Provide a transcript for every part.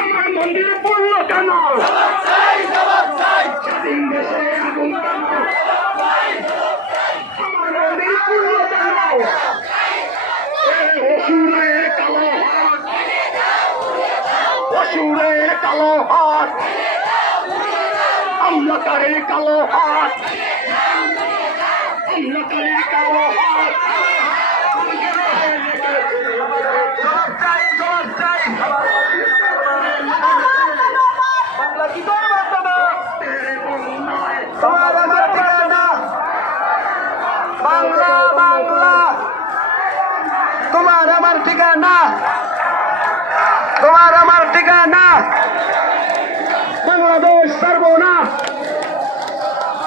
আমার মন্দিরে পড়লো কেন? স্বাধীন দেশে আগুন কেন? আমার মন্দিরে পড়লো কেন? অসুরে কালো হাত, অসুরে কালো হাত, অন্ধকারে কালো হাত, অন্ধকারে কালো হাত। বাংলা কি করবে তোমার আমার ঠিকানা? বাংলা বাংলা তোমার আমার ঠিকানা, তোমার আমার ঠিকানা। বাংলাদেশ ছাড়বো না,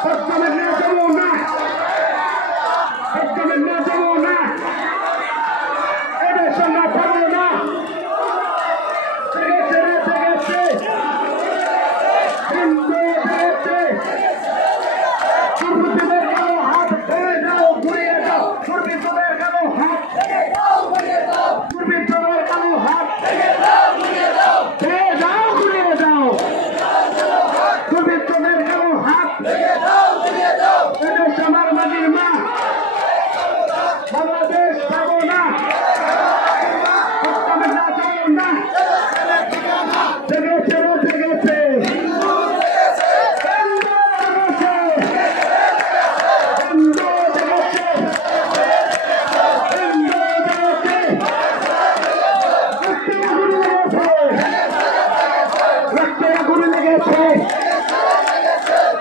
পশ্চিমের নিয়ে যাবো না, পশ্চিমের নিয়ে যাবো না, এদের সঙ্গে পাবো না। জেগেছে রে জেগেছে, হিন্দু জেগেছে। দুর্বৃত্তদের কালো হাত ধরে যাও, ঘুরিয়ে যাও, দুর্বৃত্তদের কালো হাত, দুর্বৃত্তদের কালো হাত ধরে যাও, ঘুরিয়ে যাও, দুর্বৃত্তদের কালো হাত। এদেশ আমার মাটির মা, বাংলাদেশ পাবো না, পশ্চিমে না যাবো না। জেগেছে রে জেগেছে, হিন্দু জেগেছে, হিন্দু জেগেছে, হিন্দু জেগেছে। রক্তে আগুন লেগেছে,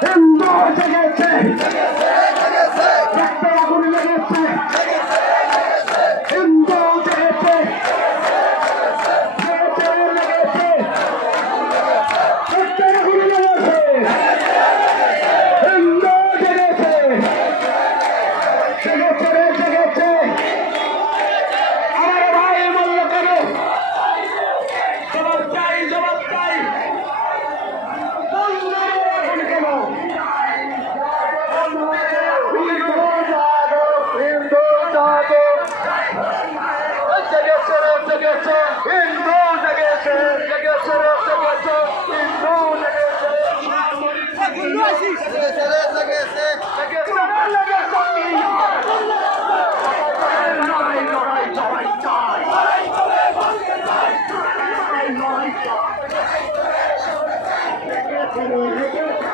হিন্দু জেগেছে, রক্তে আগুন লেগেছে, হিন্দু জেগেছে, জেগেছে লেগেছে, রক্তে আগুন লেগেছে, হিন্দু জেগেছে, জেগেছে রে জেগেছে। আমার ভাই মূল্য কেন? জবাব চাই, জবাব চাই। এখন কেন? হিন্দু জাগো, জেগেছে রে জেগেছে, হিন্দু জেগেছে, জেগেছে রে জেগেছে, হিন্দু জেগেছে, জেগেছে রে জেগেছে, জেগেছে রে লেগেছে। লড়াই লড়াই লড়াই চাই, লড়াই লড়াই চাই। জেগেছে রে জেগেছে,